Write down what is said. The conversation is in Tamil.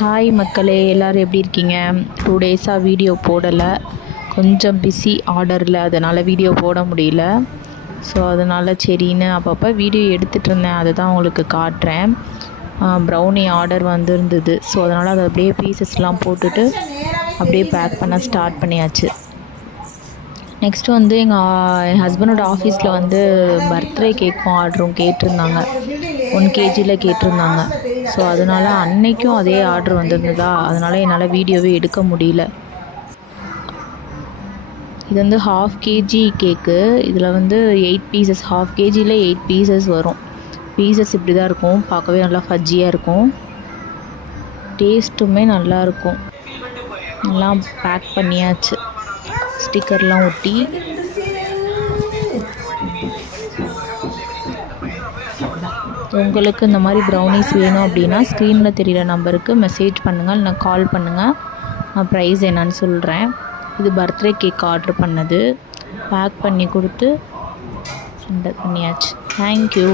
ஹாய் மக்களே, எல்லோரும் எப்படி இருக்கீங்க? 2 டேஸாக வீடியோ போடலை, கொஞ்சம் பிஸி ஆர்டரில், அதனால் வீடியோ போட முடியல. ஸோ அதனால் சரின்னு அப்பப்போ வீடியோ எடுத்துகிட்டு இருந்தேன், அதை தான் உங்களுக்கு காட்டுறேன். ப்ரௌனி ஆர்டர் வந்திருந்தது. ஸோ அதனால் அதை அப்படியே பீசஸ்லாம் போட்டுட்டு அப்படியே பேக் பண்ண ஸ்டார்ட் பண்ணியாச்சு. நெக்ஸ்ட்டு வந்து என் ஹஸ்பண்டோட ஆஃபீஸில் வந்து பர்த்டே கேக்கும் ஆர்டரும் கேட்டிருந்தாங்க. 1 kgயில் கேட்டிருந்தாங்க. ஸோ அதனால் அன்னைக்கும் அதே ஆர்டர் வந்திருந்ததா, அதனால் என்னால் வீடியோவே எடுக்க முடியல. இது வந்து 1/2 kg கேக்கு. இதில் வந்து 8 பீசஸ், 1/2 kgயில் 8 பீசஸ் வரும். பீசஸ் இப்படி தான் இருக்கும், பார்க்கவே நல்லா ஃபஜ்ஜியாக இருக்கும், டேஸ்ட்டுமே நல்லாயிருக்கும். நல்லா பேக் பண்ணியாச்சு, ஸ்டிக்கர்லாம் ஒட்டி. உங்களுக்கு இந்த மாதிரி ப்ரௌனிஸ் வேணும் அப்படின்னா ஸ்க்ரீனில் தெரிகிற நம்பருக்கு மெசேஜ் பண்ணுங்கள், இல்லைனா கால் பண்ணுங்கள். நான் ப்ரைஸ் என்னன்னு சொல்கிறேன். இது பர்த்டே கேக் ஆர்டர் பண்ணது, பேக் பண்ணி கொடுத்து சென்ட் பண்ணியாச்சு. தேங்க்யூ.